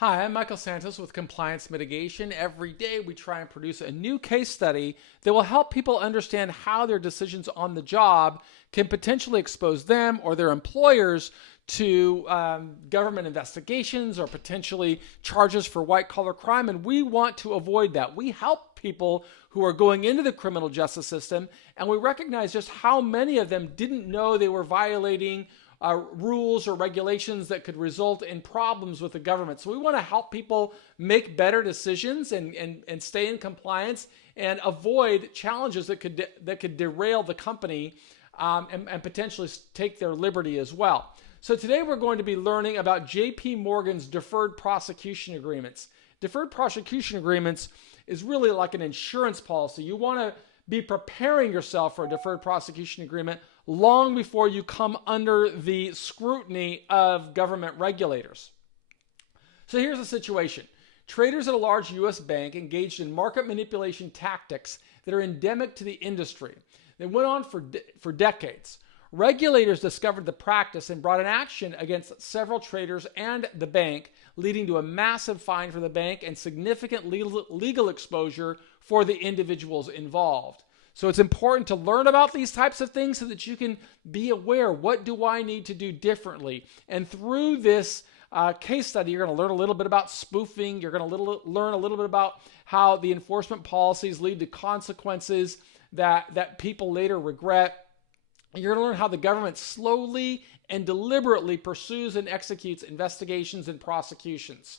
Hi, I'm Michael Santos with Compliance Mitigation. Every day we try and produce a new case study that will help people understand how their decisions on the job can potentially expose them or their employers to government investigations or potentially charges for white-collar crime, and we want to avoid that. We help people who are going into the criminal justice system, and we recognize just how many of them didn't know they were violating rules or regulations that could result in problems with the government. So we want to help people make better decisions and stay in compliance and avoid challenges that could derail the company and potentially take their liberty as well. So today we're going to be learning about JP Morgan's deferred prosecution agreements. Deferred prosecution agreements is really like an insurance policy. You want to be preparing yourself for a deferred prosecution agreement long before you come under the scrutiny of government regulators. So here's the situation. Traders at a large U.S. bank engaged in market manipulation tactics that are endemic to the industry. They went on for decades. Regulators discovered the practice and brought an action against several traders and the bank, leading to a massive fine for the bank and significant legal exposure for the individuals involved. So it's important to learn about these types of things so that you can be aware, what do I need to do differently? And through this case study, you're going to learn a little bit about spoofing. You're going to learn a little bit about how the enforcement policies lead to consequences that people later regret. You're going to learn how the government slowly and deliberately pursues and executes investigations and prosecutions.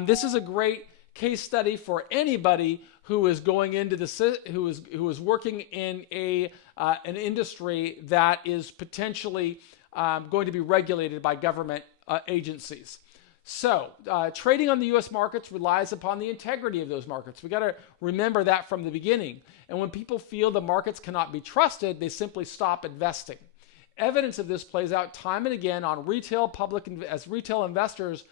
This is a great case study for anybody who is going into who is working in an industry that is potentially going to be regulated by government agencies. So trading on the U.S. markets relies upon the integrity of those markets. We got to remember that from the beginning. And when people feel the markets cannot be trusted, they simply stop investing. Evidence of this plays out time and again on as retail investors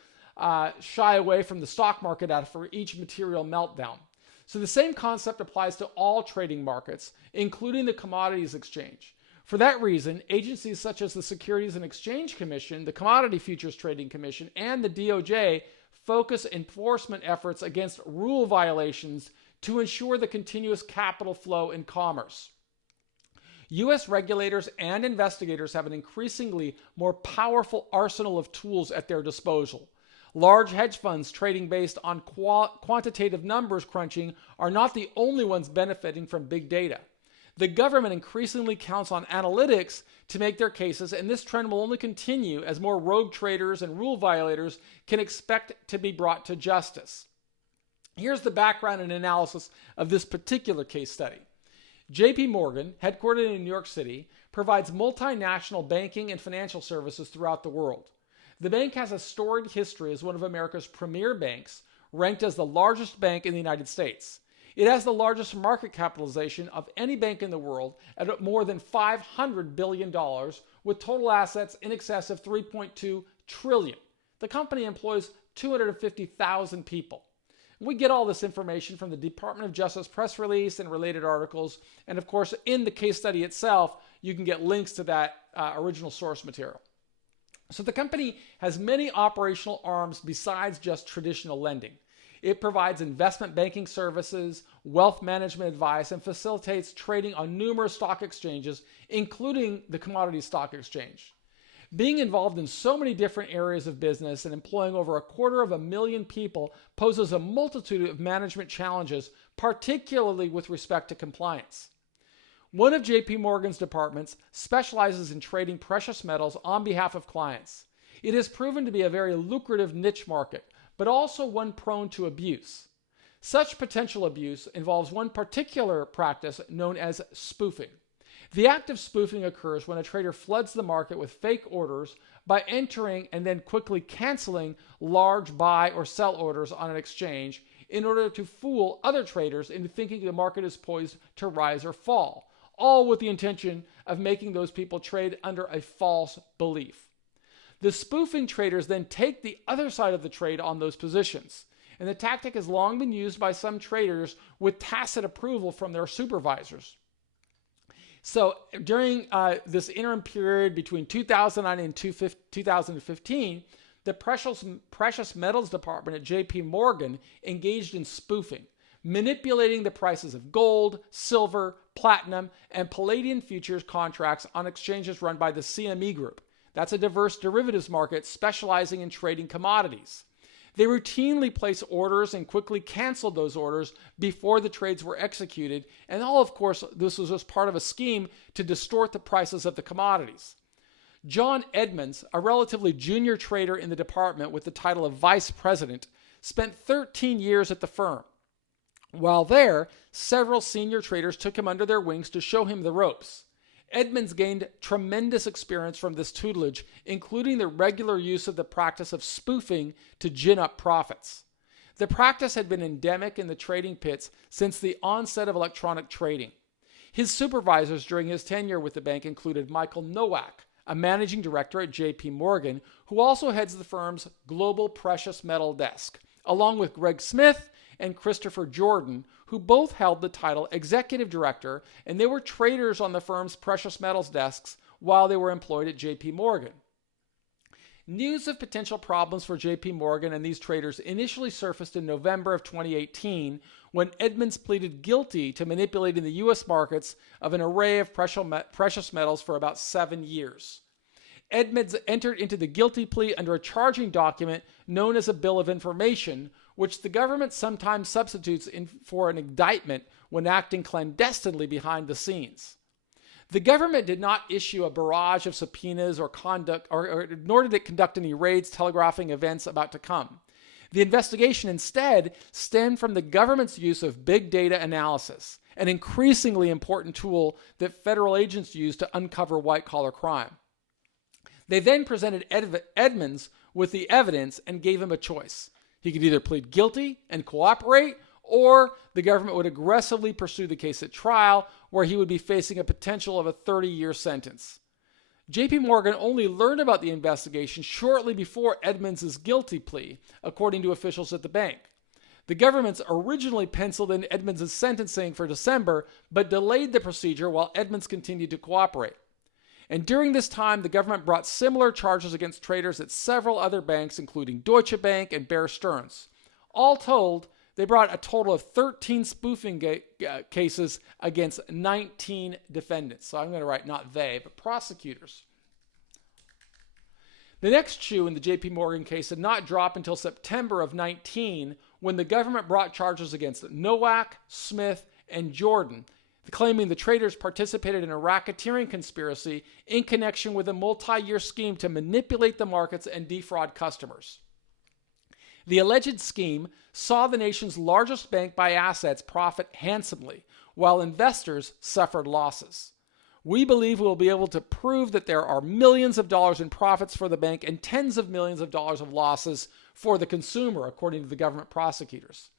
shy away from the stock market after each material meltdown. So the same concept applies to all trading markets, including the commodities exchange. For that reason, agencies such as the Securities and Exchange Commission, the Commodity Futures Trading Commission, and the DOJ focus enforcement efforts against rule violations to ensure the continuous capital flow in commerce. U.S. regulators and investigators have an increasingly more powerful arsenal of tools at their disposal. Large hedge funds trading based on quantitative numbers crunching are not the only ones benefiting from big data. The government increasingly counts on analytics to make their cases, and this trend will only continue as more rogue traders and rule violators can expect to be brought to justice. Here's the background and analysis of this particular case study. JP Morgan, headquartered in New York City, provides multinational banking and financial services throughout the world. The bank has a storied history as one of America's premier banks, ranked as the largest bank in the United States. It has the largest market capitalization of any bank in the world at more than $500 billion, with total assets in excess of $3.2 trillion. The company employs 250,000 people. We get all this information from the Department of Justice press release and related articles. And of course, in the case study itself, you can get links to that original source material. So the company has many operational arms besides just traditional lending. It provides investment banking services, wealth management advice, and facilitates trading on numerous stock exchanges, including the Commodities stock exchange. Being involved in so many different areas of business and employing over 250,000 people poses a multitude of management challenges, particularly with respect to compliance. One of JP Morgan's departments specializes in trading precious metals on behalf of clients. It has proven to be a very lucrative niche market, but also one prone to abuse. Such potential abuse involves one particular practice known as spoofing. The act of spoofing occurs when a trader floods the market with fake orders by entering and then quickly canceling large buy or sell orders on an exchange in order to fool other traders into thinking the market is poised to rise or fall, all with the intention of making those people trade under a false belief. The spoofing traders then take the other side of the trade on those positions, and the tactic has long been used by some traders with tacit approval from their supervisors. So during this interim period between 2009 and 2015, the precious metals department at JP Morgan engaged in spoofing, manipulating the prices of gold, silver, platinum, and palladium futures contracts on exchanges run by the CME Group. That's a diverse derivatives market specializing in trading commodities. They routinely placed orders and quickly canceled those orders before the trades were executed, and all, of course, this was just part of a scheme to distort the prices of the commodities. John Edmonds, a relatively junior trader in the department with the title of vice president, spent 13 years at the firm. While there, several senior traders took him under their wings to show him the ropes. Edmonds gained tremendous experience from this tutelage, including the regular use of the practice of spoofing to gin up profits. The practice had been endemic in the trading pits since the onset of electronic trading. His supervisors during his tenure with the bank included Michael Nowak, a managing director at JP Morgan, who also heads the firm's global precious metal desk, along with Gregg and Christopher Jordan, who both held the title executive director, and they were traders on the firm's precious metals desks while they were employed at JP Morgan. News of potential problems for JP Morgan and these traders initially surfaced in November of 2018 when Edmonds pleaded guilty to manipulating the U.S. markets of an array of precious metals for about 7 years. Edmonds entered into the guilty plea under a charging document known as a bill of information, which the government sometimes substitutes for an indictment when acting clandestinely behind the scenes. The government did not issue a barrage of subpoenas nor did it conduct any raids telegraphing events about to come. The investigation instead stemmed from the government's use of big data analysis, an increasingly important tool that federal agents use to uncover white-collar crime. They then presented Edmonds with the evidence and gave him a choice. He could either plead guilty and cooperate, or the government would aggressively pursue the case at trial, where he would be facing a potential of a 30-year sentence. JP Morgan only learned about the investigation shortly before Edmonds' guilty plea, according to officials at the bank. The government's originally penciled in Edmonds' sentencing for December, but delayed the procedure while Edmonds continued to cooperate. And during this time, the government brought similar charges against traders at several other banks, including Deutsche Bank and Bear Stearns. All told, they brought a total of 13 spoofing cases against 19 defendants. So I'm going to write not they, but prosecutors. The next shoe in the JP Morgan case did not drop until September of 19, when the government brought charges against Nowak, Smith, and Jordan, claiming the traders participated in a racketeering conspiracy in connection with a multi-year scheme to manipulate the markets and defraud customers. The alleged scheme saw the nation's largest bank by assets profit handsomely, while investors suffered losses. We believe we will be able to prove that there are millions of dollars in profits for the bank and tens of millions of dollars of losses for the consumer, according to the government prosecutors.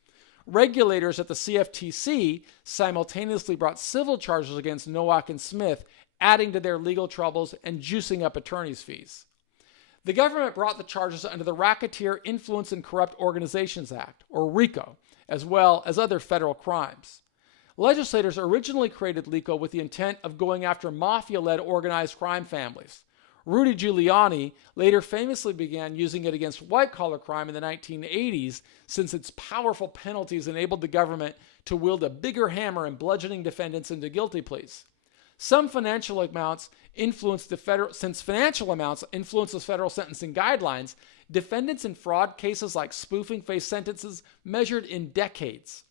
Regulators at the CFTC simultaneously brought civil charges against Nowak and Smith, adding to their legal troubles and juicing up attorneys' fees. The government brought the charges under the Racketeer Influence and Corrupt Organizations Act, or RICO, as well as other federal crimes. Legislators originally created RICO with the intent of going after mafia-led organized crime families. Rudy Giuliani later famously began using it against white-collar crime in the 1980s, since its powerful penalties enabled the government to wield a bigger hammer in bludgeoning defendants into guilty pleas. Since financial amounts influence the federal sentencing guidelines, defendants in fraud cases like spoofing face sentences measured in decades.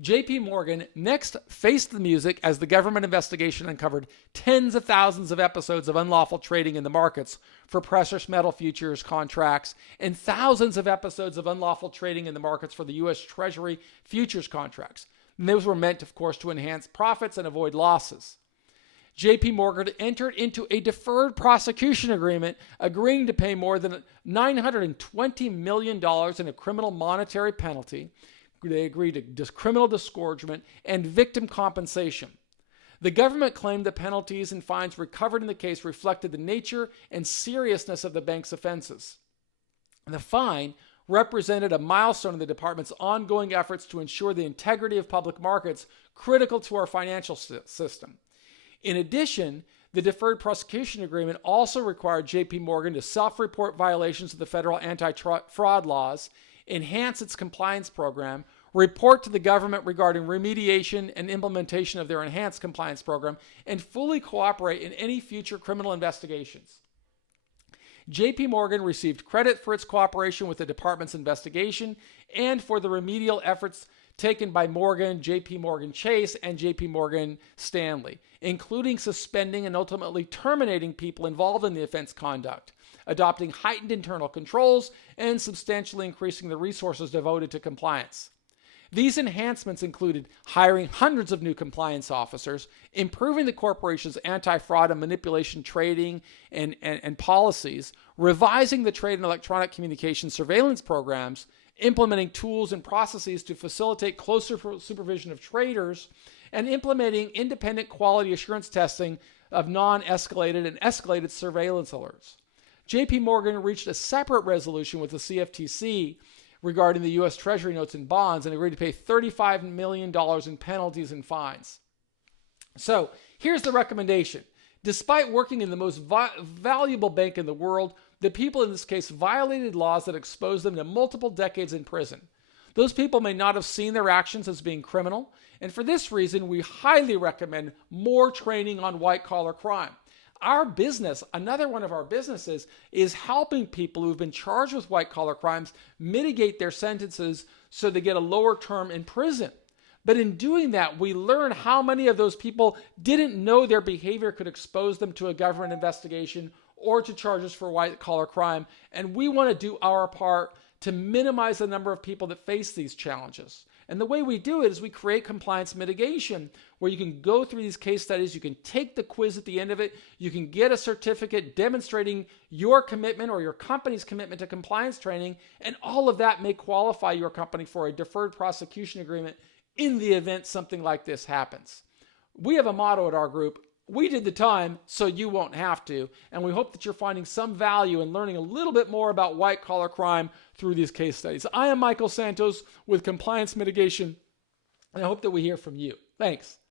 JP Morgan next faced the music as the government investigation uncovered tens of thousands of episodes of unlawful trading in the markets for precious metal futures contracts and thousands of episodes of unlawful trading in the markets for the U.S. Treasury futures contracts. And those were meant, of course, to enhance profits and avoid losses. JP Morgan entered into a deferred prosecution agreement, agreeing to pay more than $920 million in a criminal monetary penalty. They agreed to criminal disgorgement and victim compensation. The government claimed the penalties and fines recovered in the case reflected the nature and seriousness of the bank's offenses. The fine represented a milestone in the department's ongoing efforts to ensure the integrity of public markets critical to our financial system. In addition, The Deferred Prosecution Agreement also required JP Morgan to self-report violations of the federal anti-fraud laws, enhance its compliance program, report to the government regarding remediation and implementation of their enhanced compliance program, and fully cooperate in any future criminal investigations. JP Morgan received credit for its cooperation with the department's investigation and for the remedial efforts taken by Morgan, JP Morgan Chase, and JP Morgan Stanley, including suspending and ultimately terminating people involved in the offense conduct, adopting heightened internal controls, and substantially increasing the resources devoted to compliance. These enhancements included hiring hundreds of new compliance officers, improving the corporation's anti-fraud and manipulation trading and policies, revising the trade and electronic communication surveillance programs, implementing tools and processes to facilitate closer supervision of traders, and implementing independent quality assurance testing of non-escalated and escalated surveillance alerts. JP Morgan reached a separate resolution with the CFTC regarding the U.S. Treasury notes and bonds and agreed to pay $35 million in penalties and fines. So here's the recommendation. Despite working in the most valuable bank in the world, the people in this case violated laws that exposed them to multiple decades in prison. Those people may not have seen their actions as being criminal, and for this reason, we highly recommend more training on white-collar crime. Our business, another one of our businesses, is helping people who've been charged with white-collar crimes mitigate their sentences so they get a lower term in prison. But in doing that, we learn how many of those people didn't know their behavior could expose them to a government investigation or to charges for white-collar crime. And we want to do our part to minimize the number of people that face these challenges. And the way we do it is we create compliance mitigation, where you can go through these case studies, you can take the quiz at the end of it, you can get a certificate demonstrating your commitment or your company's commitment to compliance training, and all of that may qualify your company for a deferred prosecution agreement in the event something like this happens. We have a motto at our group: we did the time so you won't have to, and we hope that you're finding some value in learning a little bit more about white-collar crime through these case studies. I am Michael Santos with Compliance Mitigation, and I hope that we hear from you. Thanks.